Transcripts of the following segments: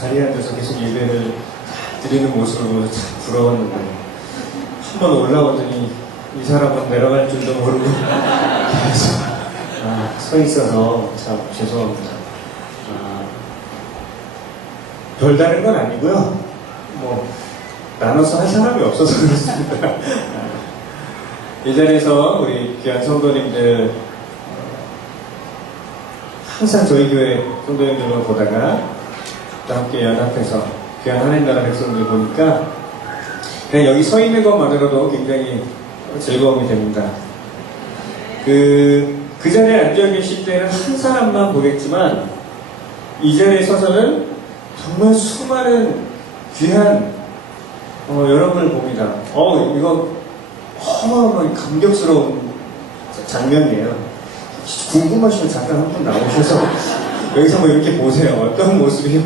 자리에 앉아서 계속 예배를 드리는 모습을 보면서 참 부러웠는데 한번 올라오더니 이 사람은 내려갈 줄도 모르고 계속 서 있어서 참 죄송합니다. 별다른 건 아니고요. 뭐 나눠서 할 사람이 없어서 그렇습니다. 이 자리에서 우리 귀한 성도님들 항상 저희 교회 성도님들만 보다가 또 함께 연합해서 귀한 하나님 나라 백성들 보니까 그냥 여기 서 있는 것만으로도 굉장히 즐거움이 됩니다. 그 자리에 앉아 계실 때는 한 사람만 보겠지만 이 자리에 서서는 정말 수많은 귀한 여러분을 봅니다. 이거 어마어마하게 감격스러운 장면이에요. 궁금하시면 잠깐 한 번 나오셔서 여기서 뭐 이렇게 보세요. 어떤 모습이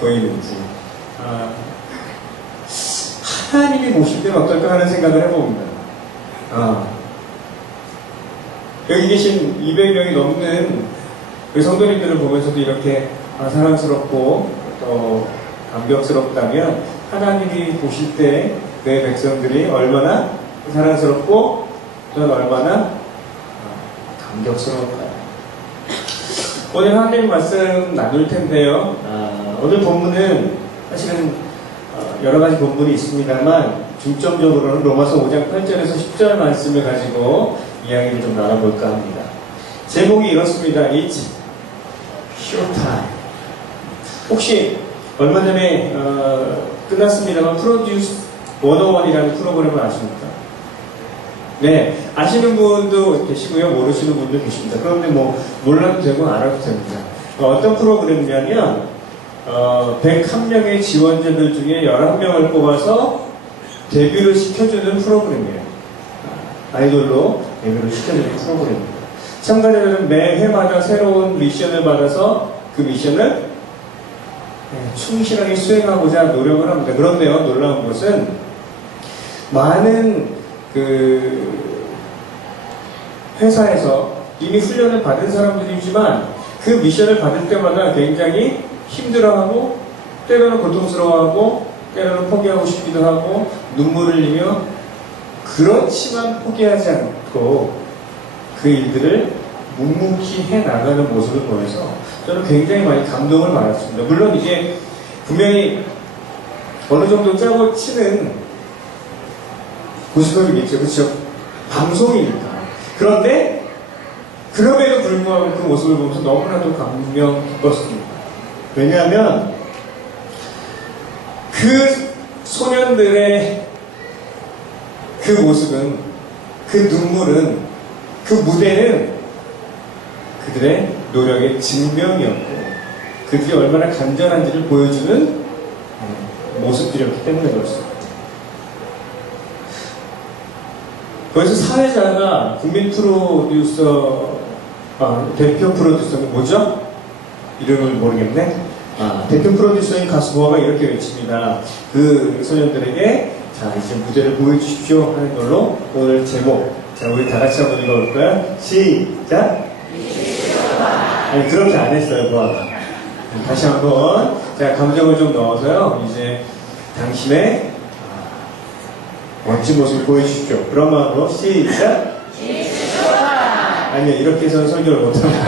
보이는지. 하나님이 보실 때는 어떨까 하는 생각을 해봅니다. 여기 계신 200명이 넘는 우리 성도님들을 보면서도 이렇게 사랑스럽고 또 감격스럽다면 하나님이 보실 때 내 백성들이 얼마나 사랑스럽고 또는 얼마나 감격스러울까요? 오늘 하나님 말씀 나눌 텐데요. 오늘 본문은 사실은 여러 가지 본문이 있습니다만 중점적으로는 로마서 5장 8절에서 10절 말씀을 가지고 이야기를 좀 나눠볼까 합니다. 제목이 이렇습니다. It's showtime. 혹시 얼마 전에 끝났습니다만 프로듀스 101이라는 프로그램을 아십니까? 네, 아시는 분도 계시고요, 모르시는 분도 계십니다. 그런데 뭐 몰라도 되고 알아도 됩니다. 어떤 프로그램이냐면 101명의 지원자들 중에 11명을 뽑아서 데뷔를 시켜주는 프로그램이에요. 아이돌로 데뷔를 시켜주는 프로그램입니다. 참가자들은 매 회마다 새로운 미션을 받아서 그 미션을 충실하게 수행하고자 노력을 합니다. 그런데요, 놀라운 것은 많은 회사에서 이미 훈련을 받은 사람들이지만 그 미션을 받을 때마다 굉장히 힘들어하고 때로는 고통스러워하고 때로는 포기하고 싶기도 하고 눈물을 흘리며 그렇지만 포기하지 않고 그 일들을 묵묵히 해나가는 모습을 보면서 저는 굉장히 많이 감동을 받았습니다. 물론 이게 분명히 어느 정도 짜고 치는 고스톱이겠죠. 그렇죠? 방송이니까. 그런데 그럼에도 불구하고 그 모습을 보면서 너무나도 감명 깊었습니다. 왜냐하면 그 소년들의 그 모습은, 그 눈물은, 그 무대는 그들의 노력의 증명이었고 그들이 얼마나 간절한지를 보여주는 모습들이었기 때문에 그렇습니다. 거기서 사회자가 국민 프로듀서, 대표 프로듀서는 뭐죠? 이름을 모르겠네. 대표 프로듀서인 가수 보아가 이렇게 외칩니다. 그 소년들에게 자, 이제 무대를 보여주십시오 하는 걸로 오늘 제목. 자, 우리 다 같이 한번 읽어볼까요? 시작! 아니, 그렇게 안 했어요, 보아가. 다시 한번. 자, 감정을 좀 넣어서요. 이제 당신의 멋진 모습을 보여주십시오. 그런 마음으로 시작! 아니요, 이렇게 해서는 설교를 못합니다.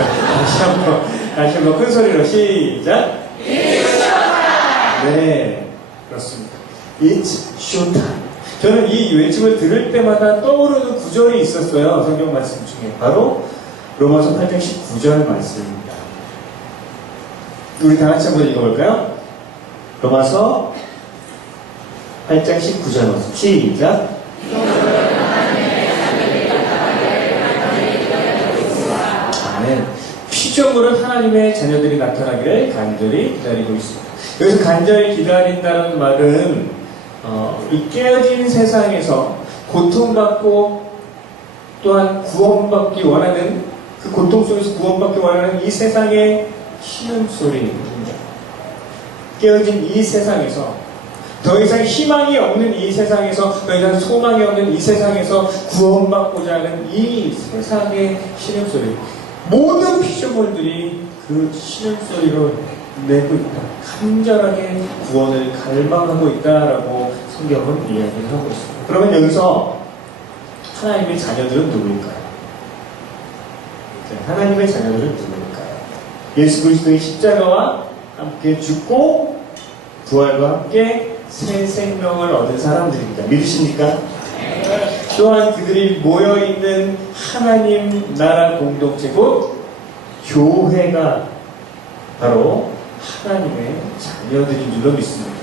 다시 한번 큰 소리로 시작! 네, 그렇습니다. It's showtime. 저는 이 외침을 들을 때마다 떠오르는 구절이 있었어요. 성경 말씀 중에. 바로 로마서 8장 19절 말씀입니다. 우리 다 같이 한번 읽어볼까요? 로마서 8장 19절 말씀. 시작! 아멘. 피조물은 하나님의 자녀들이 나타나기를 간절히 기다리고 있습니다. 여기서 간절히 기다린다는 말은 이 깨어진 세상에서 고통받고 또한 구원받기 원하는 그 고통 속에서 구원받기 원하는 이 세상의 신음소리입니다. 깨어진 이 세상에서 더 이상 희망이 없는 이 세상에서 더 이상 소망이 없는 이 세상에서 구원받고자 하는 이 세상의 신음소리 모든 피조물들이 그 신음소리로 내고 있다. 간절하게 구원을 갈망하고 있다라고 성경은 이야기를 하고 있습니다. 그러면 여기서 하나님의 자녀들은 누구일까요? 하나님의 자녀들은 누구일까요? 예수 그리스도의 십자가와 함께 죽고 부활과 함께 새 생명을 얻은 사람들입니다. 믿으십니까? 또한 그들이 모여있는 하나님 나라 공동체 곧 교회가 바로 하나님의 자녀들인 줄로 믿습니다.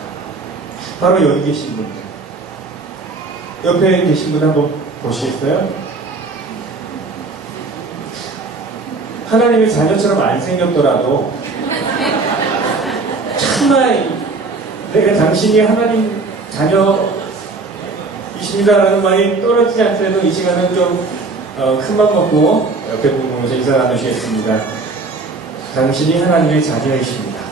바로 여기 계신 분들, 옆에 계신 분 한번 보시겠어요? 하나님의 자녀처럼 안 생겼더라도 참나 내가 당신이 하나님 자녀이십니다라는 말이 떨어지지 않더라도 이 시간은 좀 큰맘 먹고 옆에 분 보면서 인사 나누시겠습니다. 당신이 하나님의 자녀이십니다.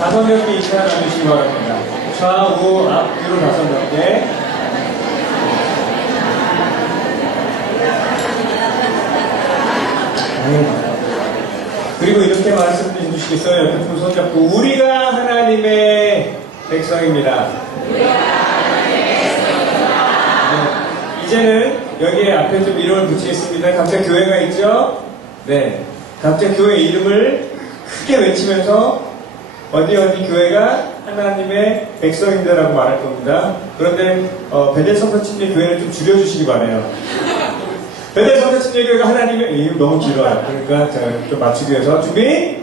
5명이 인사 나누시기 바랍니다. 좌우 앞뒤로 5명께. 그리고 이렇게 말씀해 주시겠어요? 옆에 분 손잡고 우리가 하나님의 백성입니다. 네. 이제는 여기 앞에 좀 이름을 붙이겠습니다. 각자 교회가 있죠? 네. 각자 교회 이름을 크게 외치면서 어디 교회가 하나님의 백성입니다라고 말할 겁니다. 그런데 베델 성서침례 교회는 좀 줄여주시기 바래요. 베델 성서침례 교회가 하나님의 이름 너무 길어요. 그러니까 좀 맞추기 위해서 준비.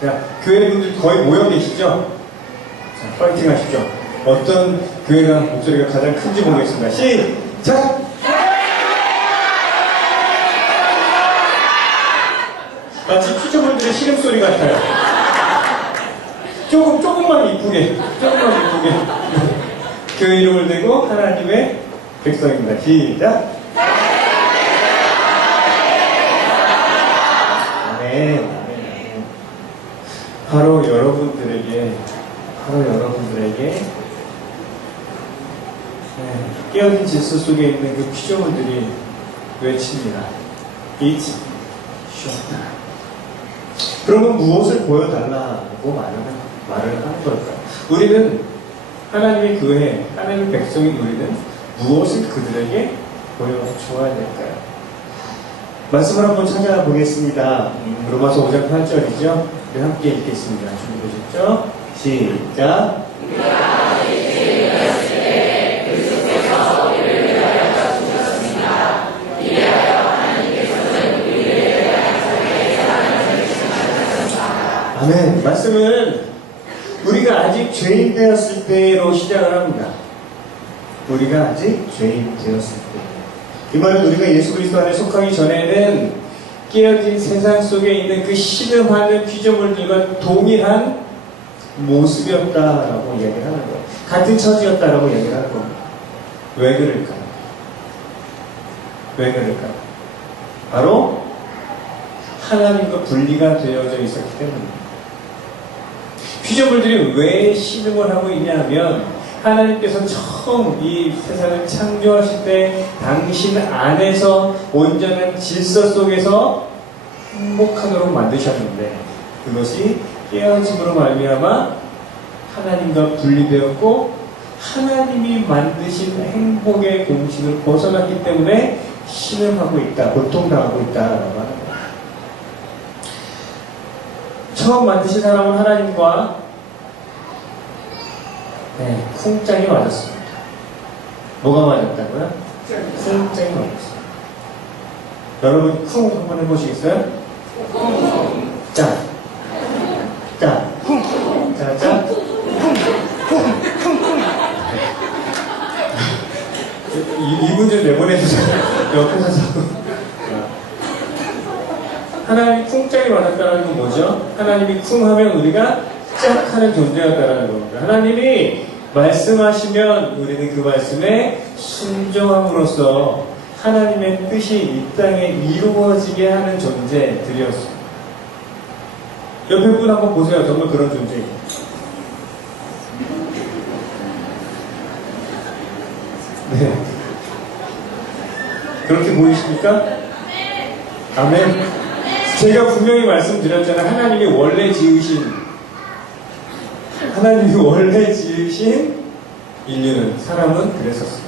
자, 교회 분들 거의 모여 계시죠? 자, 파이팅 하시죠. 어떤 교회가 목소리가 가장 큰지 보겠습니다. 시작. 마치 피조물들의 시름소리 같아요. 조금만 이쁘게. 교회 이름을 대고 하나님의 백성입니다. 시작. 아멘. 바로 여러분들에게 깨어진 질서 속에 있는 그 피조물들이 외칩니다. It's showtime. 그러면 무엇을 보여달라고 말을 하는 걸까요? 우리는 하나님의 교회, 하나님의 백성인 우리는 무엇을 그들에게 보여줘야 될까요? 말씀을 한번 찾아보겠습니다. 로마서 5장 8절이죠? 우리 함께 읽겠습니다. 준비되셨죠? 시작. 아멘. 말씀은 우리가 아직 죄인 되었을 때로 시작을 합니다. 우리가 아직 죄인 되었을 때. 이 말은 우리가 예수 그리스도 안에 속하기 전에는 깨어진 세상 속에 있는 그 신음하는 피조물들과 동일한 모습이었다라고 이야기를 하는 거예요. 같은 처지였다라고 이야기를 하는 겁니다. 왜 그럴까요? 바로 하나님과 분리가 되어져 있었기 때문입니다. 피조물들이 왜 신음을 하고 있냐면 하나님께서 처음 이 세상을 창조하실 때 당신 안에서 온전한 질서 속에서 행복하도록 만드셨는데 그것이 깨어짐으로 말미암아 하나님과 분리되었고 하나님이 만드신 행복의 공식을 벗어났기 때문에 신음하고 있다, 고통당하고 있다라고 하는 거예요. 처음 만드신 사람은 하나님과 쿵짝이 맞았습니다. 뭐가 맞았다고요? 쿵짝이 맞았습니다. 여러분 쿵 한번 해보시겠어요? 짜, 짜, 짜, 짜. 이분 좀 내보내주세요. 옆에서 하나님이 쿵짝이 맞았다는 건 뭐죠? 하나님이 쿵 하면 우리가 짝 하는 존재였다는 겁니다. 하나님이 말씀하시면 우리는 그 말씀에 순종함으로써 하나님의 뜻이 이 땅에 이루어지게 하는 존재들이었습니다. 옆에 분 한번 보세요. 정말 그런 존재예요. 네. 그렇게 보이십니까? 아멘. 제가 분명히 말씀드렸잖아요. 하나님이 원래 지으신 인류는, 사람은 그랬었어요.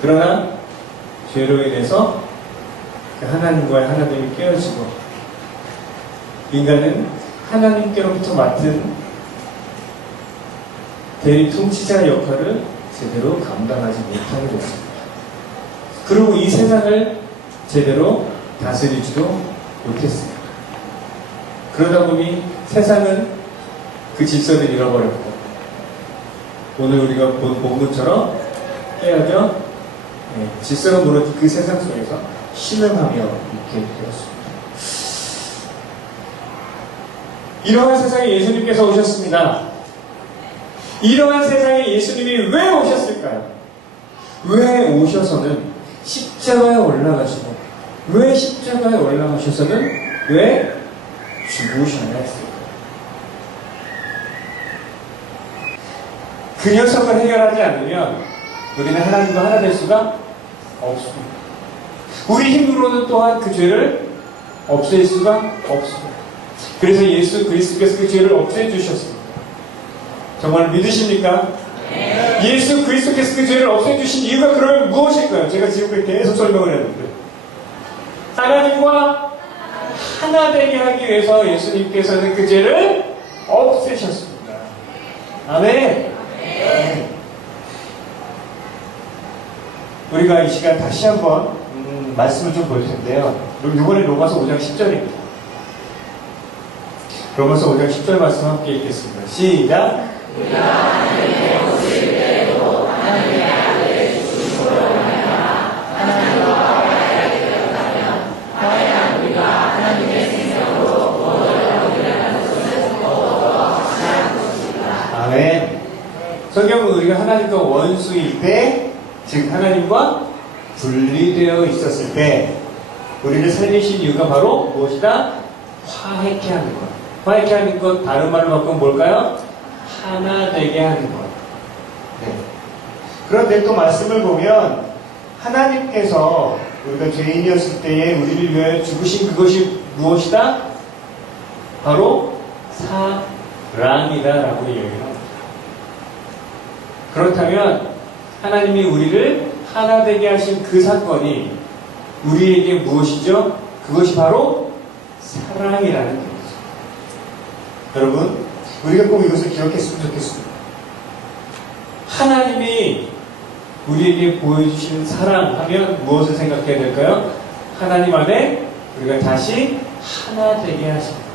그러나 죄로 인해서 하나님과의 하나됨이 깨어지고 인간은 하나님께로부터 맡은 대리 통치자 역할을 제대로 감당하지 못하게 됐습니다. 그리고 이 세상을 제대로 다스리지도 못했습니다. 그러다 보니 세상은 그 질서를 잃어버렸고 오늘 우리가 본 본문처럼 깨어져 질서가 무너진 그 세상 속에서 신음하며 있게 되었습니다. 이러한 세상에 예수님께서 오셨습니다. 이러한 세상에 예수님이 왜 오셨을까요? 왜 오셔서는 십자가에 올라가시고 왜 십자가에 올라가셔서는 왜 죽으셔야 했을까요? 그 녀석을 해결하지 않으면 우리는 하나님과 하나 될 수가 없습니다. 우리 힘으로는 또한 그 죄를 없앨 수가 없습니다. 그래서 예수 그리스도께서 그 죄를 없애주셨습니다. 정말 믿으십니까? 네. 예수 그리스도께서 그 죄를 없애주신 이유가 그러면 무엇일까요? 제가 지금까지 계속 설명을 했는데 하나님과 하나 되게 하기 위해서 예수님께서는 그 죄를 없애셨습니다. 아멘. 네. 우리가 이 시간 다시 한번 말씀을 좀 볼 텐데요. 이번에 로마서 5장 10절입니다. 로마서 5장 10절 말씀 함께 읽겠습니다. 시작. 우리가 하나님의 오실 때에도 하나님의 아들을 주시고 하나님과 화해하게 되었다면 화해한 우리가 하나님의 생명으로 구원을 얻으려는 것은 더욱더 하나님 것입니다. 아멘. 성경은 우리가 하나님과 원수일 때, 즉 하나님과 분리되어 있었을 때 우리를 살리신 이유가 바로 무엇이다? 화해케 하는 것. 화해케 하는 것, 다른 말로 바꾸면 뭘까요? 하나 되게 하는 것. 네. 그런데 또 말씀을 보면 하나님께서 우리가 죄인이었을 때에 우리를 위하여 죽으신 그것이 무엇이다? 바로 사랑이다라고 이야기합니다. 그렇다면 하나님이 우리를 하나 되게 하신 그 사건이 우리에게 무엇이죠? 그것이 바로 사랑이라는 것이죠. 여러분, 우리가 꼭 이것을 기억했으면 좋겠습니다. 하나님이 우리에게 보여주신 사랑하면 무엇을 생각해야 될까요? 하나님 안에 우리가 다시 하나 되게 하십니다.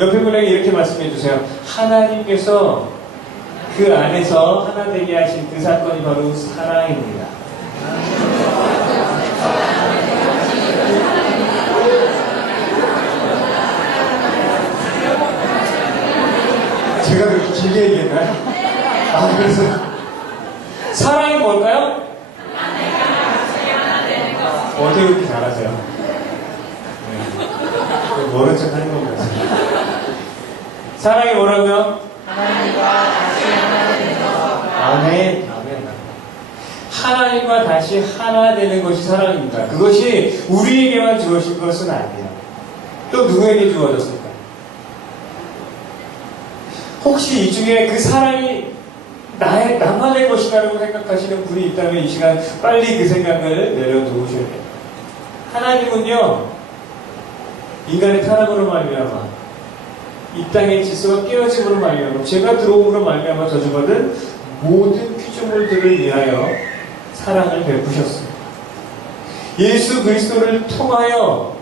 옆에 분에게 이렇게 말씀해 주세요. 하나님께서 그 안에서 하나 되게 하신 그 사건이 바로 사랑입니다. 제가 그렇게 길게 얘기했나요? 아, 그래서 사랑이 뭘까요? 어떻게 그렇게 잘하세요? 네. 모른 척 하는 건가요? 사랑이 뭐라고요? 하나님과 다시 하나 되는 것. 아멘. 아멘. 하나님과 다시 하나 되는 것이 사랑입니다. 그것이 우리에게만 주어진 것은 아니에요. 또 누구에게 주어졌을까? 혹시 이 중에 그 사랑이 나만의 것이라고 생각하시는 분이 있다면 이 시간 빨리 그 생각을 내려놓으셔야 돼요. 하나님은요, 인간의 타락으로 말미암아 이 땅의 질서가 깨어짐으로 말미암아 죄가 들어옴으로 말미암아 저주받은 모든 피조물들을 위하여 사랑을 베푸셨습니다. 예수 그리스도를 통하여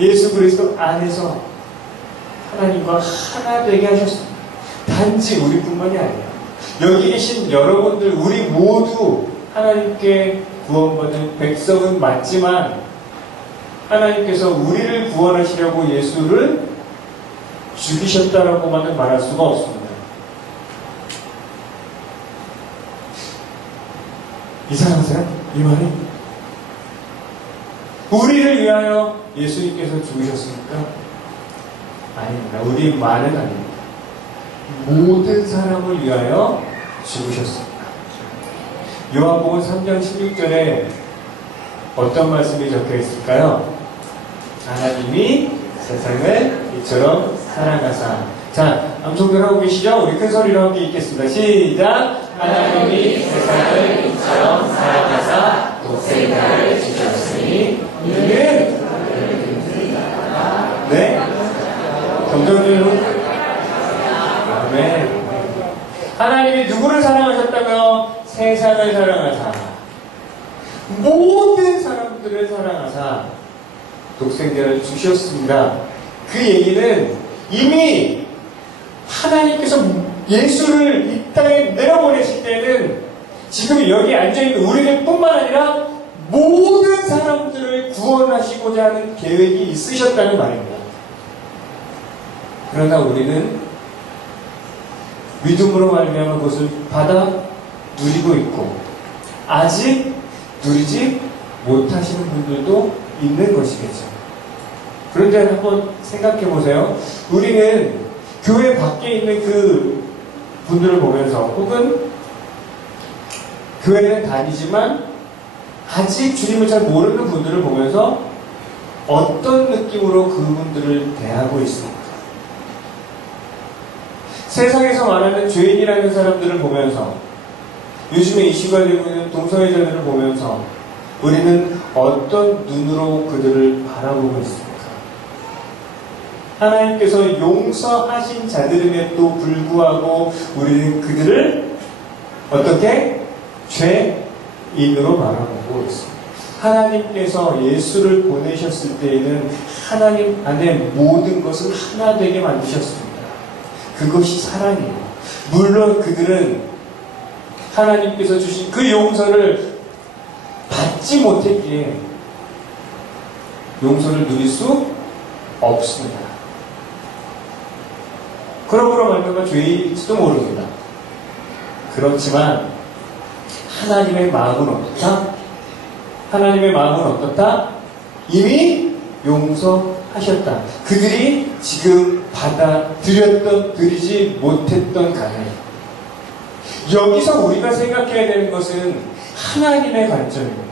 예수 그리스도 안에서 하나님과 하나 되게 하셨습니다. 단지 우리뿐만이 아니에요. 여기 계신 여러분들 우리 모두 하나님께 구원받은 백성은 맞지만 하나님께서 우리를 구원하시려고 예수를 죽이셨다라고만은 말할 수가 없습니다. 이상하세요? 이 말이? 우리를 위하여 예수님께서 죽으셨습니까? 아닙니다. 우리만은 아닙니다. 모든 사람을 위하여 죽으셨습니다. 요한복음 3장 16절에 어떤 말씀이 적혀 있을까요? 하나님이 세상을 이처럼 사랑하사. 자, 암송들 하고 계시죠? 우리 큰 소리로 함께 읽겠습니다. 시작! 하나님이 세상을 이처럼 사랑하사 독생자를 주셨으니 이는 네? 경전주는 아멘. 하나님이 누구를 사랑하셨다며? 세상을 사랑하사 모든 사람들을 사랑하사 독생자를 주셨습니다. 그 얘기는 이미 하나님께서 예수를 이 땅에 내려보내실 때는 지금 여기 앉아있는 우리들 뿐만 아니라 모든 사람들을 구원하시고자 하는 계획이 있으셨다는 말입니다. 그러나 우리는 믿음으로 말미암아 그것을 받아 누리고 있고 아직 누리지 못하시는 분들도 있는 것이겠죠. 그런데 한번 생각해 보세요. 우리는 교회 밖에 있는 그 분들을 보면서 혹은 교회는 다니지만 아직 주님을 잘 모르는 분들을 보면서 어떤 느낌으로 그분들을 대하고 있습니까? 세상에서 말하는 죄인이라는 사람들을 보면서 요즘에 이슈가 되고 있는 동성애자들을 보면서 우리는 어떤 눈으로 그들을 바라보고 있습니까? 하나님께서 용서하신 자들임에도 불구하고 우리는 그들을 어떻게? 죄인으로 바라보고 있습니다. 하나님께서 예수를 보내셨을 때에는 하나님 안에 모든 것을 하나 되게 만드셨습니다. 그것이 사랑이에요. 물론 그들은 하나님께서 주신 그 용서를 받지 못했기에 용서를 누릴 수 없습니다. 그러므로 말미암아 죄인일지도 모릅니다. 그렇지만 하나님의 마음은 어떻다? 하나님의 마음은 어떻다? 이미 용서하셨다. 그들이 지금 받아들였던, 드리지 못했던 간에 여기서 우리가 생각해야 되는 것은 하나님의 관점입니다.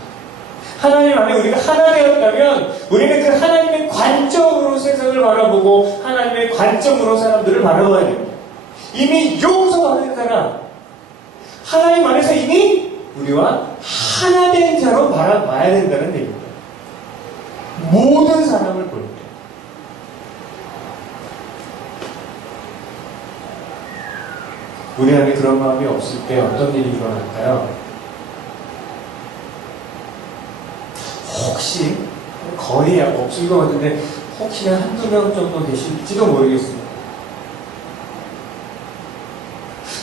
하나님 안에 우리가 하나 되었다면 우리는 그 하나님의 관점으로 세상을 바라보고 하나님의 관점으로 사람들을 바라봐야 됩니다. 이미 용서받은 사람, 하나님 안에서 이미 우리와 하나 된 자로 바라봐야 된다는 얘기입니다. 모든 사람을 볼 때. 우리 안에 그런 마음이 없을 때 어떤 일이 일어날까요? 혹시 거의 없을 것 같은데 혹시나 한두 명 정도 계실지도 모르겠습니다.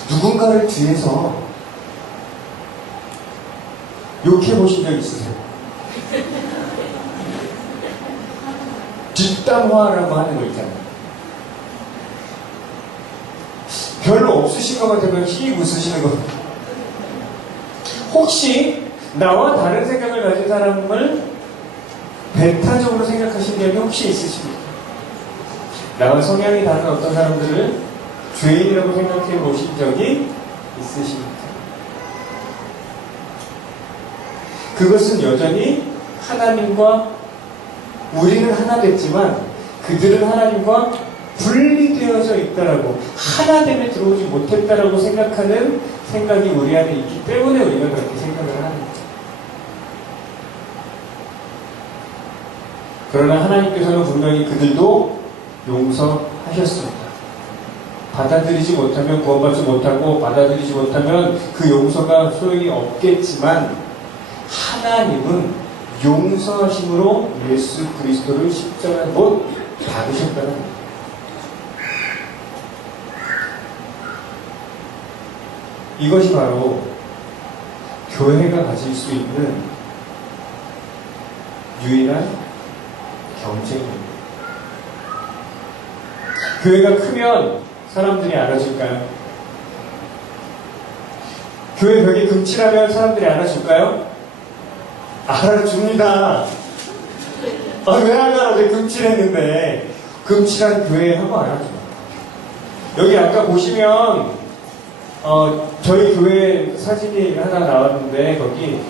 누군가를 뒤에서 욕해 보신 적 있으세요? 뒷담화라고 하는 거 있잖아요. 별로 없으신 것 같으면 히 웃으시는 거. 혹시 나와 다른 생각을 가진 사람을 배타적으로 생각하신 적이 혹시 있으십니까? 나와 성향이 다른 어떤 사람들을 죄인이라고 생각해 보신 적이 있으십니까? 그것은 여전히 하나님과 우리는 하나 됐지만 그들은 하나님과 분리되어져 있다라고, 하나됨에 들어오지 못했다라고 생각하는 생각이 우리 안에 있기 때문에 우리가 그렇게 생각을 하는 거죠. 그러나 하나님께서는 분명히 그들도 용서하셨습니다. 받아들이지 못하면 구원받지 못하고 받아들이지 못하면 그 용서가 소용이 없겠지만 하나님은 용서하심으로 예수 그리스도를 십자가에 못 박으셨다는 겁니다. 이것이 바로 교회가 가질 수 있는 유일한 경쟁입니다. 교회가 크면 사람들이 알아줄까요? 교회 벽이 금칠하면 사람들이 알아줄까요? 알아줍니다. 왜 안 알아줘? 금칠했는데. 금칠한 교회 하고 알아줘요. 여기 아까 보시면 저희 교회 사진이 하나 나왔는데 거기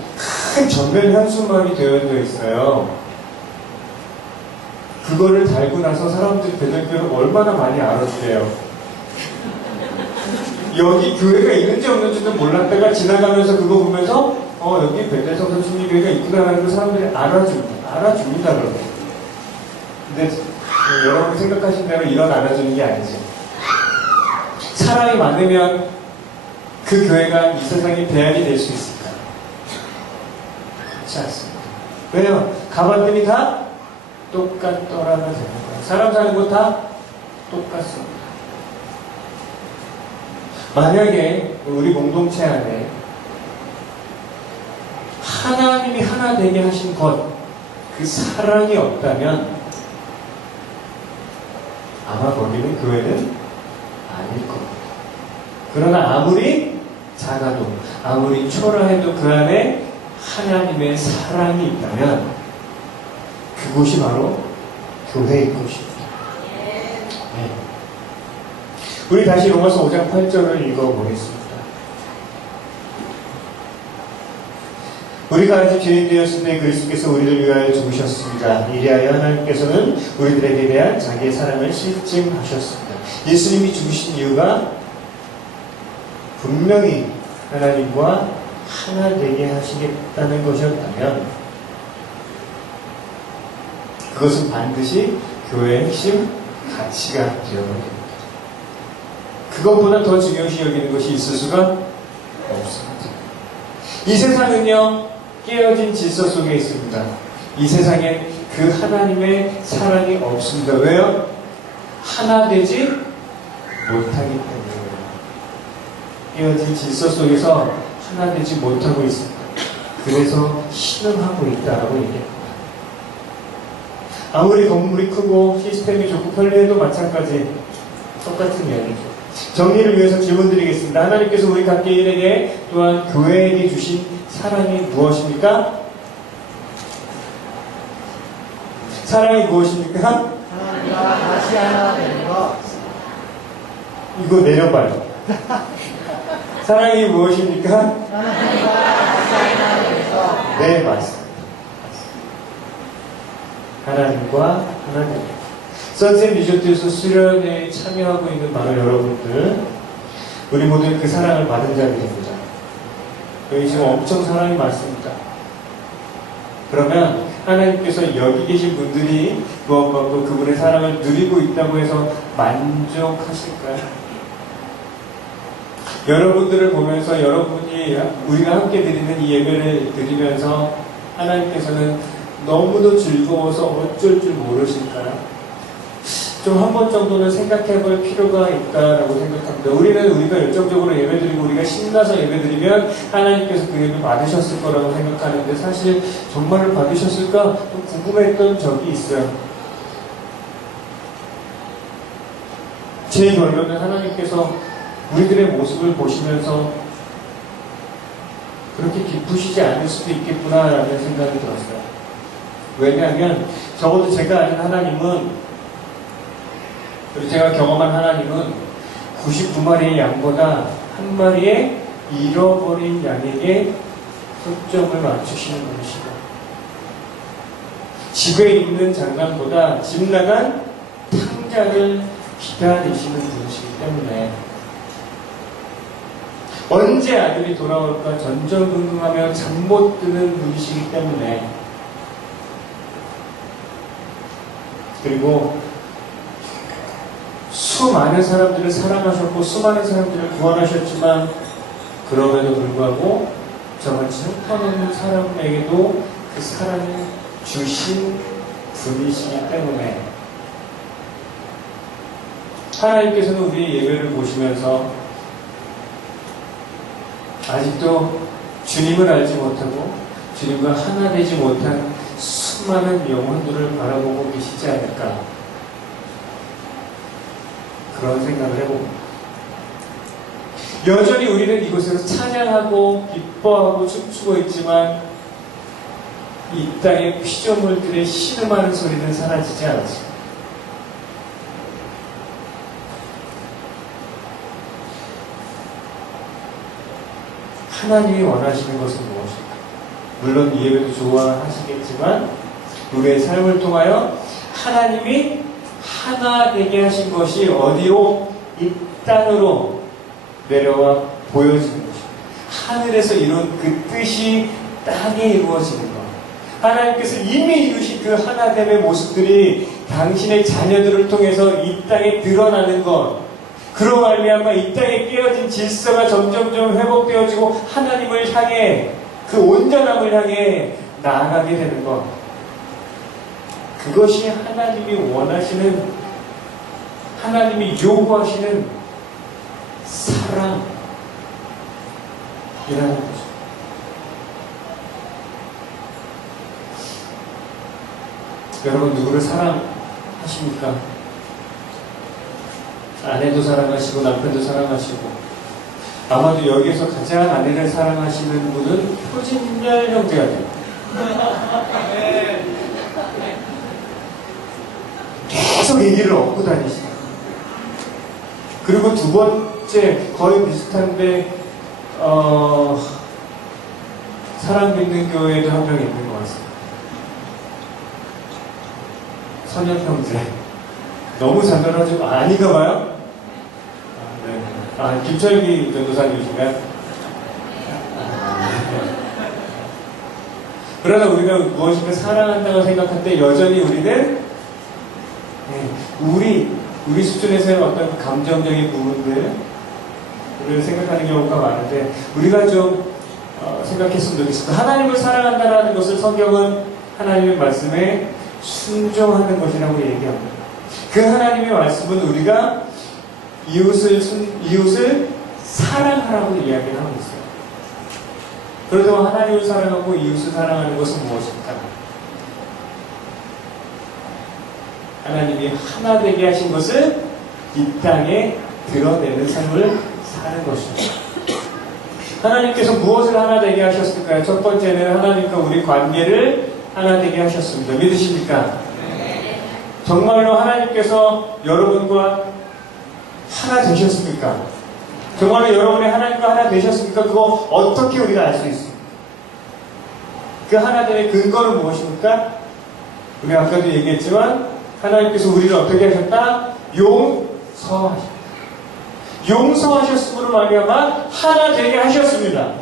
큰 전면 현수막이 되어져 있어요. 그거를 달고 나서 사람들이 베들교회를 얼마나 많이 알아주래요. 여기 교회가 있는지 없는지도 몰랐다가 지나가면서 그거 보면서 여기 베델성서 순리교회가 있구나라는 걸 사람들이 알아줍니다. 그러면. 근데 여러분이 생각하신 대로 이런 알아주는 게 아니죠. 사람이 많으면 그 교회가 이 세상의 대안이 될 수 있을까요? 그렇지 않습니다. 왜냐면 가봤더니 다 똑같더라면 되는 거예요. 사람 사는 곳 다 똑같습니다. 만약에 우리 공동체 안에 하나님이 하나 되게 하신 것, 그 사랑이 없다면 아마 거기는 교회는 아닐 겁니다. 그러나 아무리 작아도, 아무리 초라해도 그 안에 하나님의 사랑이 있다면 그곳이 바로 교회인 곳입니다. 네. 우리 다시 로마서 5장 8절을 읽어보겠습니다. 우리가 아직 죄인 되었을 때 그리스도께서 우리를 위하여 죽으셨습니다. 이리하여 하나님께서는 우리들에게 대한 자기의 사랑을 실증하셨습니다. 예수님이 죽으신 이유가 분명히 하나님과 하나 되게 하시겠다는 것이었다면 그것은 반드시 교회의 핵심 가치가 되어야 됩니다. 그것보다 더 중요시 여기는 것이 있을 수가 없습니다. 이 세상은요, 깨어진 질서 속에 있습니다. 이 세상에 그 하나님의 사랑이 없습니다. 왜요? 하나 되지 못하기 때문이에요. 깨어진 질서 속에서 하나 되지 못하고 있습니다. 그래서 신음하고 있다라고 얘기합니다. 아무리 건물이 크고 시스템이 좋고 편리해도 마찬가지, 똑같은 이야기죠. 정리를 위해서 질문 드리겠습니다. 하나님께서 우리 각 개인에게 또한 교회에게 주신 사랑이 무엇입니까? 사랑이 무엇입니까? 하나님과 다시 하나 되는 것. 이거 내려봐요. 사랑이 무엇입니까? 하나님과 다시 하나 되는 것. 네, 맞습니다. 하나님과 하나 되는 것. 선셋 리조트에서 수련회에 참여하고 있는 많은 여러분들, 우리 모두 그 사랑을 받은 자들입니다. 여기 지금 엄청 사랑이 많습니다. 그러면 하나님께서 여기 계신 분들이 구원받고 그분의 사랑을 누리고 있다고 해서 만족하실까요? 여러분들을 보면서 여러분이 우리가 함께 드리는 이 예배를 드리면서 하나님께서는 너무도 즐거워서 어쩔 줄 모르실까요? 좀 한 번 정도는 생각해 볼 필요가 있다라고 생각합니다. 우리가 열정적으로 예배드리고 우리가 신나서 예배드리면 하나님께서 그 예배 받으셨을 거라고 생각하는데 사실 정말 받으셨을까? 좀 궁금했던 적이 있어요. 제 결론은 하나님께서 우리들의 모습을 보시면서 그렇게 기쁘시지 않을 수도 있겠구나라는 생각이 들었어요. 왜냐하면 적어도 제가 아는 하나님은, 그리고 제가 경험한 하나님은 99마리의 양보다 한 마리의 잃어버린 양에게 초점을 맞추시는 분이시다. 집에 있는 장난보다 집 나간 탕자를 기다리시는 분이시기 때문에 언제 아들이 돌아올까 전전긍긍하며 잠 못 드는 분이시기 때문에, 그리고 수많은 사람들을 사랑하셨고 수많은 사람들을 구원하셨지만 그럼에도 불구하고 저같이 형편없는 사람에게도 그 사랑을 주신 분이시기 때문에 하나님께서는 우리의 예배를 보시면서 아직도 주님을 알지 못하고 주님과 하나 되지 못한 수많은 영혼들을 바라보고 계시지 않을까, 그런 생각을 해봅니다. 여전히 우리는 이곳에서 찬양하고 기뻐하고 춤추고 있지만 이 땅의 피조물들의 신음하는 소리는 사라지지 않았습니다. 하나님이 원하시는 것은 무엇일까? 물론 이 예배도 좋아하시겠지만 우리의 삶을 통하여 하나님이 하나 되게 하신 것이 어디로? 이 땅으로 내려와 보여지는 것입니다. 하늘에서 이룬 그 뜻이 땅에 이루어지는 것. 하나님께서 이미 이루신 그 하나됨의 모습들이 당신의 자녀들을 통해서 이 땅에 드러나는 것. 그로 말미암아 이 땅에 깨어진 질서가 점점점 회복되어지고 하나님을 향해 그 온전함을 향해 나아가게 되는 것. 그것이 하나님이 원하시는, 하나님이 요구하시는 사랑이라는 거죠. 여러분, 누구를 사랑하십니까? 아내도 사랑하시고 남편도 사랑하시고, 아마도 여기에서 가장 아내를 사랑하시는 분은 표진열 형제가 돼요. 계속 얘기를 얻고 다니시죠. 그리고 두 번째, 거의 비슷한데, 사랑 믿는 교회에도 한 명 있는 것 같습니다. 선영 형제. 너무 잔잔하죠? 아닌가 봐요? 네. 김철기 전도사님이신가요? 그러나 우리가 무엇인가 사랑한다고 생각할 때 여전히 우리는 우리 수준에서의 어떤 감정적인 부분들 우리를 생각하는 경우가 많은데 우리가 좀 생각했으면 좋겠습니다. 하나님을 사랑한다는 것을 성경은 하나님의 말씀에 순종하는 것이라고 얘기합니다. 그 하나님의 말씀은 우리가 이웃을 사랑하라고 이야기를 하고 있어요. 그래도 하나님을 사랑하고 이웃을 사랑하는 것은 무엇일까? 하나님이 하나 되게 하신 것을 이 땅에 드러내는 삶을 사는 것입니다. 하나님께서 무엇을 하나 되게 하셨을까요? 첫 번째는 하나님과 우리 관계를 하나 되게 하셨습니다. 믿으십니까? 네. 정말로 하나님께서 여러분과 하나 되셨습니까? 정말로 여러분이 하나님과 하나 되셨습니까? 그거 어떻게 우리가 알 수 있습니까? 그 하나됨의 근거는 무엇입니까? 우리 아까도 얘기했지만 하나님께서 우리를 어떻게 하셨다? 용서하셨다. 용서하셨음으로 말미암아 하나 되게 하셨습니다.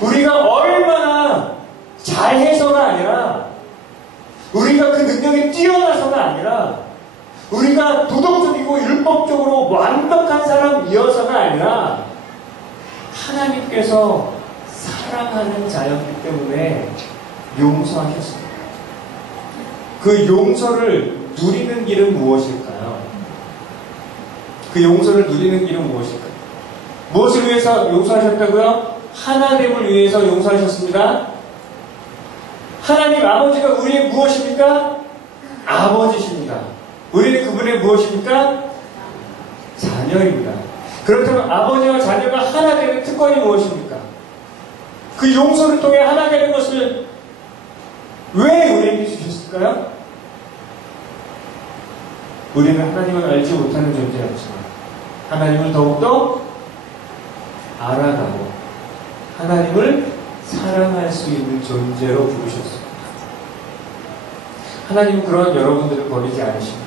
우리가 얼마나 잘해서가 아니라 우리가 그 능력이 뛰어나서가 아니라 우리가 도덕적이고 율법적으로 완벽한 사람이어서가 아니라 하나님께서 사랑하는 자였기 때문에 용서하셨습니다. 그 용서를 누리는 길은 무엇일까요? 그 용서를 누리는 길은 무엇일까요? 무엇을 위해서 용서하셨다고요? 하나됨을 위해서 용서하셨습니다. 하나님 아버지가 우리의 무엇입니까? 아버지십니다. 우리는 그분의 무엇입니까? 자녀입니다. 그렇다면 아버지와 자녀가 하나 되는 특권이 무엇입니까? 그 용서를 통해 하나 되는 것을 왜 우리에게 주셨을까요? 우리는 하나님을 알지 못하는 존재였지만 하나님을 더욱더 알아가고 하나님을 사랑할 수 있는 존재로 부르셨습니다. 하나님은 그런 여러분들을 버리지 않으십니다.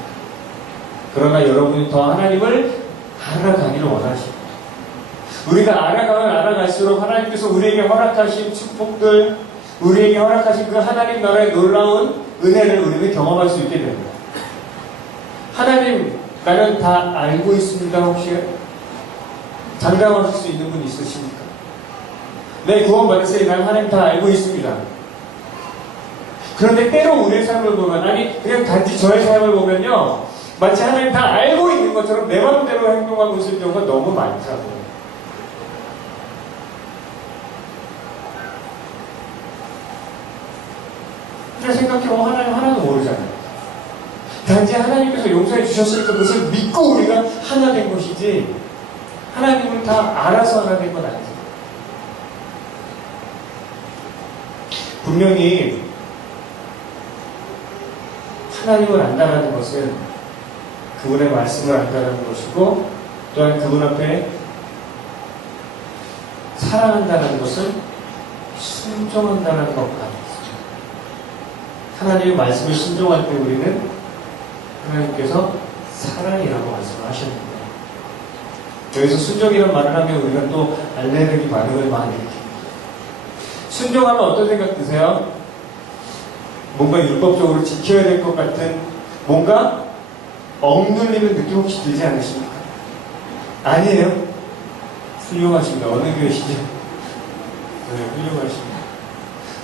그러나 여러분이 더 하나님을 알아가기를 원하십니다. 우리가 알아가면 알아갈수록 하나님께서 우리에게 허락하신 축복들, 우리에게 허락하신 그 하나님 나라의 놀라운 은혜를 우리는 경험할 수 있게 됩니다. 하나님, 나는 다 알고 있습니다. 혹시 장담하실 수 있는 분 있으십니까? 내 구원받았으니 난 하나님 다 알고 있습니다. 그런데 때로 우리의 삶을 보면, 아니 그냥 단지 저의 삶을 보면요, 마치 하나님 다 알고 있는 것처럼 내 마음대로 행동하고 있을 경우가 너무 많다고요. 근데 생각해보면 하나님 하나도 모르잖아요. 단지 하나님께서 용서해 주셨으니까 그것을 믿고 우리가 하나 된 것이지 하나님은 다 알아서 하나 된 건 아니죠. 분명히 하나님을 안다라는 것은 그분의 말씀을 안다라는 것이고 또한 그분 앞에 사랑한다는 것은 순종한다는 것과 같습니다. 하나님의 말씀을 순종할 때 우리는 하나님께서 사랑이라고 말씀하셨는데 여기서 순종이라는 말을 하면 우리가 또 알레르기 반응을 많이 일으킵니다. 순종하면 어떤 생각 드세요? 뭔가 율법적으로 지켜야 될 것 같은 뭔가 억눌리는 느낌 혹시 들지 않으십니까? 아니에요. 훌륭하십니다. 어느 교회시죠? 네, 훌륭하십니다.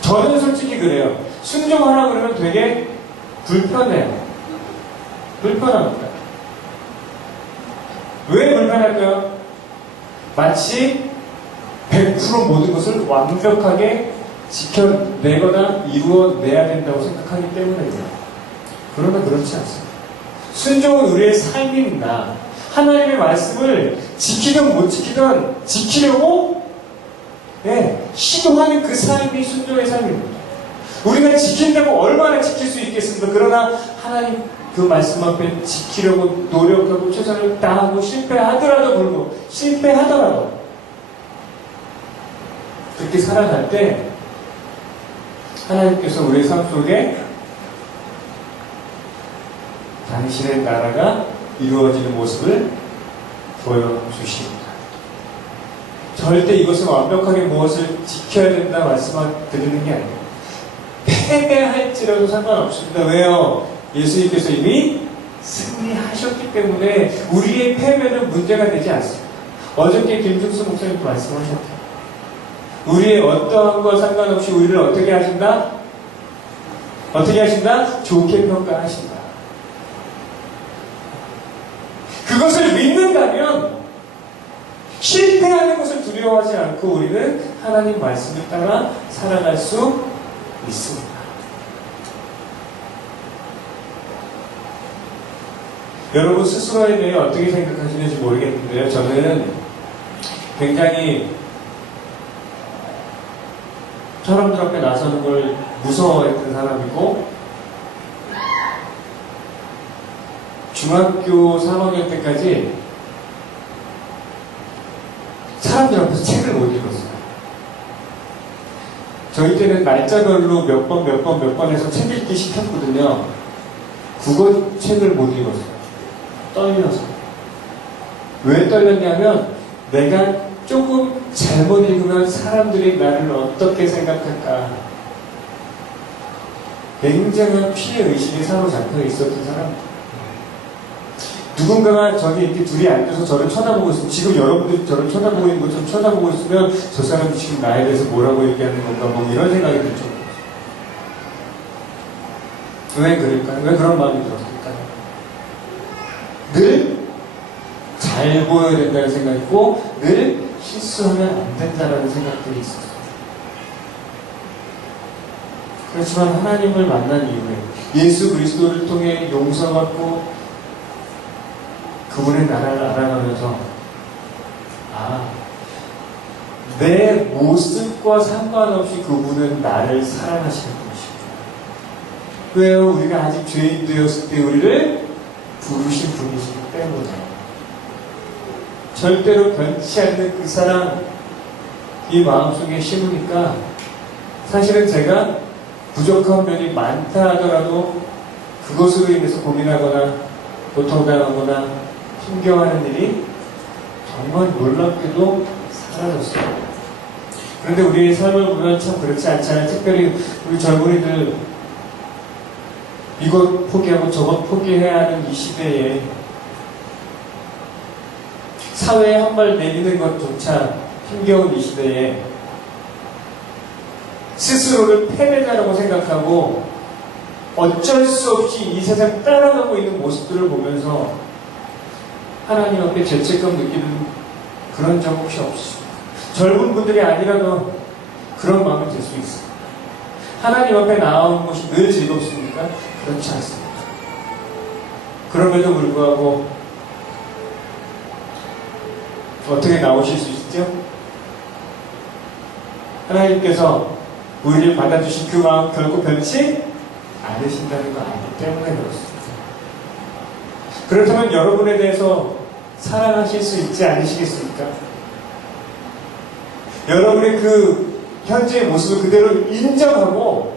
저는 솔직히 그래요. 순종하라 그러면 되게 불편해요. 불편합니다. 왜 불편할까요? 마치 100% 모든 것을 완벽하게 지켜내거나 이루어내야 된다고 생각하기 때문입니다. 그러나 그렇지 않습니다. 순종은 우리의 삶입니다. 하나님의 말씀을 지키든 못 지키든 지키려고 시도하는 그 삶이 순종의 삶입니다. 우리가 지킨다고 얼마나 지킬 수 있겠습니까? 그러나 하나님 그 말씀 앞에 지키려고 노력하고 최선을 다하고 실패하더라도 그렇게 살아갈 때 하나님께서 우리의 삶 속에 당신의 나라가 이루어지는 모습을 보여주십니다. 절대 이것은 완벽하게 무엇을 지켜야 된다 말씀드리는 게 아니에요. 패배할지라도 상관없습니다. 왜요? 예수님께서 이미 승리하셨기 때문에 우리의 패배는 문제가 되지 않습니다. 어저께 김중수 목사님도 말씀하셨죠. 우리의 어떠한 것 상관없이 우리를 어떻게 하신다? 어떻게 하신다? 좋게 평가하신다. 그것을 믿는다면 실패하는 것을 두려워하지 않고 우리는 하나님 말씀을 따라 살아갈 수 있습니다. 여러분 스스로에 대해 어떻게 생각하시는지 모르겠는데요. 저는 굉장히 사람들 앞에 나서는 걸 무서워했던 사람이고 중학교 3학년 때까지 사람들 앞에서 책을 못 읽었어요. 저희 때는 날짜별로 몇 번 해서 책 읽기 시켰거든요. 국어 책을 못 읽었어요. 떨려서. 왜 떨렸냐면 내가 조금 잘못 읽으면 사람들이 나를 어떻게 생각할까. 굉장한 피해의식에 사로잡혀 있었던 사람들. 누군가가 저기 이렇게 둘이 앉아서 저를 쳐다보고 있으면, 지금 여러분들이 저를 쳐다보고 있는 것처럼 쳐다보고 있으면 저 사람이 지금 나에 대해서 뭐라고 얘기하는 건가, 뭐 이런 생각이 들 정도예요. 왜 그럴까요? 왜 그런 마음이 들었을까요? 늘 잘 보여야 된다는 생각이고, 늘 실수하면 안 된다는 생각들이 있었어요. 그렇지만 하나님을 만난 이후에 예수 그리스도를 통해 용서받고 그분의 나라를 알아가면서 내 모습과 상관없이 그분은 나를 사랑하시는 분이십니다. 왜요? 우리가 아직 죄인 되었을 때 우리를 부르신 분이시기 때문에 절대로 변치 않는 그 사랑 이 마음속에 심으니까 사실은 제가 부족한 면이 많다 하더라도 그것으로 인해서 고민하거나 고통당하거나 힘겨워하는 일이 정말 놀랍게도 사라졌어요. 그런데 우리의 삶을 보면 참 그렇지 않잖아요. 특별히 우리 젊은이들 이것 포기하고 저것 포기해야 하는 이 시대에 사회에 한 발 내미는 것조차 힘겨운 이 시대에 스스로를 패배자라고 생각하고 어쩔 수 없이 이 세상 따라가고 있는 모습들을 보면서 하나님 앞에 죄책감 느끼는 그런 적 혹시 없으십니까? 젊은 분들이 아니라도 그런 마음이 들 수 있습니다. 하나님 앞에 나아오는 것이 늘 즐겁습니까? 그렇지 않습니다. 그럼에도 불구하고 어떻게 나오실 수 있죠? 하나님께서 우리를 받아주신 그 마음 결코 변치 않으신다는 거 알기 때문에 그렇습니다. 그렇다면 여러분에 대해서 사랑하실 수 있지 않으시겠습니까? 여러분의 그 현재의 모습을 그대로 인정하고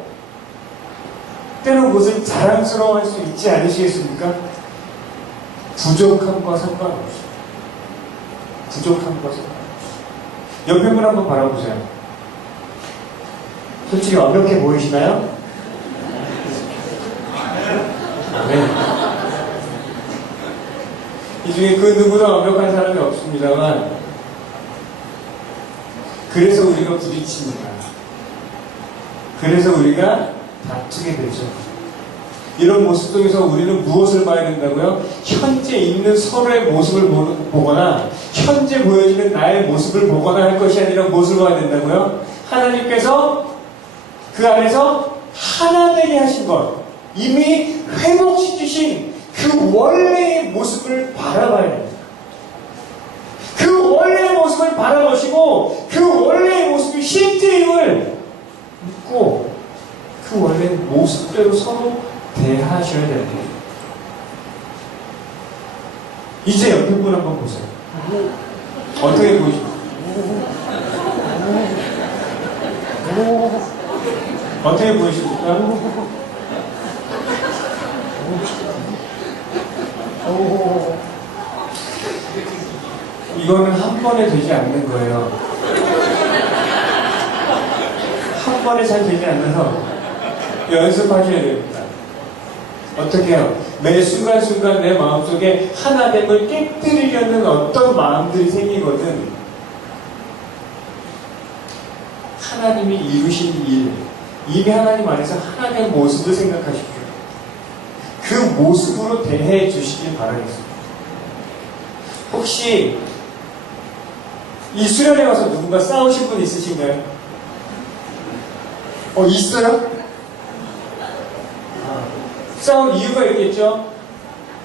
때로 그것을 자랑스러워할 수 있지 않으시겠습니까? 부족함과 상관없이. 부족함과 상관없이. 옆에 분 한번 바라보세요. 솔직히 완벽해 보이시나요? 네. 이 중에 그 누구나 완벽한 사람이 없습니다만, 그래서 우리가 부딪힙니다. 그래서 우리가 다투게 되죠. 이런 모습 속에서 우리는 무엇을 봐야 된다고요? 현재 있는 서로의 모습을 보거나 현재 보여지는 나의 모습을 보거나 할 것이 아니라 무엇을 봐야 된다고요? 하나님께서 그 안에서 하나 되게 하신 것, 이미 회복시키신 그 원래의 모습을 바라봐야 됩니다. 그 원래의 모습을 바라보시고 그 원래의 모습이 실제임을 믿고 그 원래 모습대로 서로 대하셔야 됩니다. 이제 옆에 분 한번 보세요. 어떻게 보이십니까? 어떻게 보이십니까? 이거는 한 번에 되지 않는 거예요. 한 번에 잘 되지 않아서 연습하셔야 됩니다. 어떻게 해요? 매 순간순간 내 마음속에 하나됨을 깨뜨리려는 어떤 마음들이 생기거든. 하나님이 이루신 일, 이미 하나님 안에서 하나된 모습을 생각하십시오. 그 모습으로 대해 주시길 바라겠습니다. 혹시 이 수련회 와서 누군가 싸우신 분 있으신가요? 있어요? 싸운 이유가 있겠죠?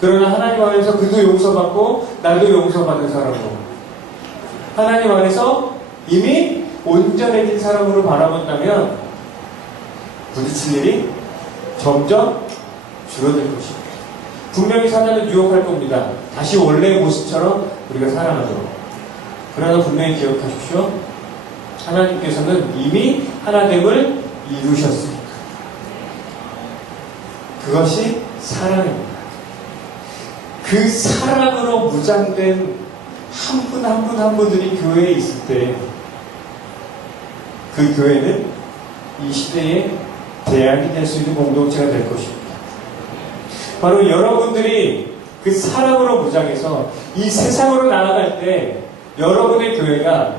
그러나 하나님 안에서 그도 용서받고 나도 용서받은 사람으로 하나님 안에서 이미 온전해진 사람으로 바라본다면 부딪힐 일이 점점 줄어들 것입니다. 분명히 사단은 유혹할 겁니다. 다시 원래의 모습처럼 우리가 살아가도록. 그러나 분명히 기억하십시오. 하나님께서는 이미 하나됨을 이루셨습니다. 그것이 사랑입니다. 그 사랑으로 무장된 한 분 한 분 한 분들이 교회에 있을 때 그 교회는 이 시대에 대안이 될 수 있는 공동체가 될 것입니다. 바로 여러분들이 그 사랑으로 무장해서 이 세상으로 나아갈 때 여러분의 교회가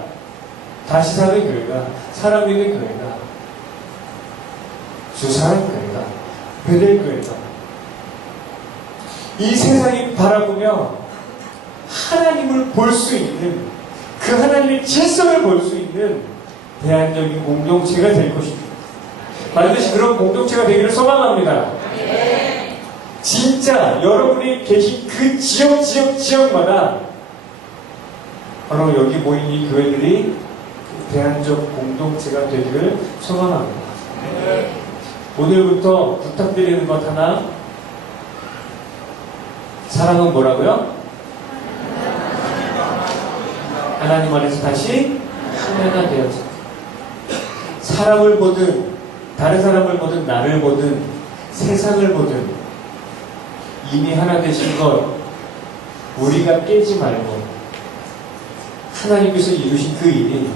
다시 사는 교회가 사람 믿는 교회가 주사는 교회가 베델 교회가 이 세상이 바라보며 하나님을 볼 수 있는 그 하나님의 질서를 볼 수 있는 대안적인 공동체가 될 것입니다. 반드시 그런 공동체가 되기를 소망합니다. 진짜 여러분이 계신 그 지역마다 바로 여기 모인 이 교회들이 대안적 공동체가 되기를 소망합니다. 오늘부터 부탁드리는 것 하나, 사랑은 뭐라고요? 하나님 안에서 다시 하나가 되어서 사람을 보든 다른 사람을 보든 나를 보든 세상을 보든 이미 하나 되신 것 우리가 깨지 말고 하나님께서 이루신 그 일이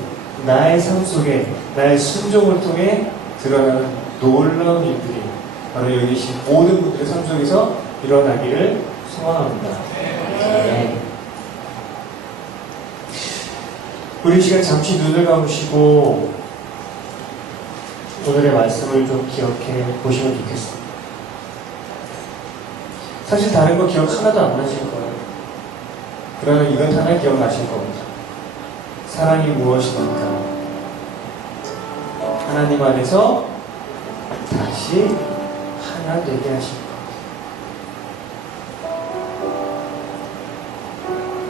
나의 삶 속에 나의 순종을 통해 드러나는 놀라운 일들이 바로 여기 계신 모든 분들의 삶 속에서 일어나기를 소망합니다. 네. 우리 시간 잠시 눈을 감으시고 오늘의 말씀을 좀 기억해 보시면 좋겠습니다. 사실 다른 거 기억 하나도 안 나실 거예요. 그러나 이건 하나 기억나실 겁니다. 사랑이 무엇입니까? 하나님 안에서 다시 하나 되게 하실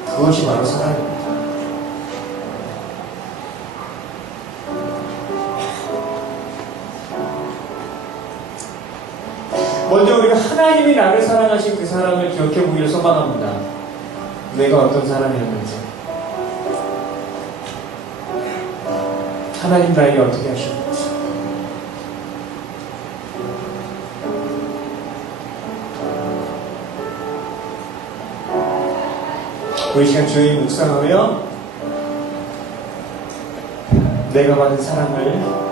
것. 그것이 바로 사랑입니다. 먼저 우리가 하나님이 나를 사랑하신 그 사랑을 기억해 보기를 소망합니다. 내가 어떤 사람이었는지, 하나님 나에게 어떻게 하셨는지. 우리 시간 주의 묵상하며 내가 받은 사랑을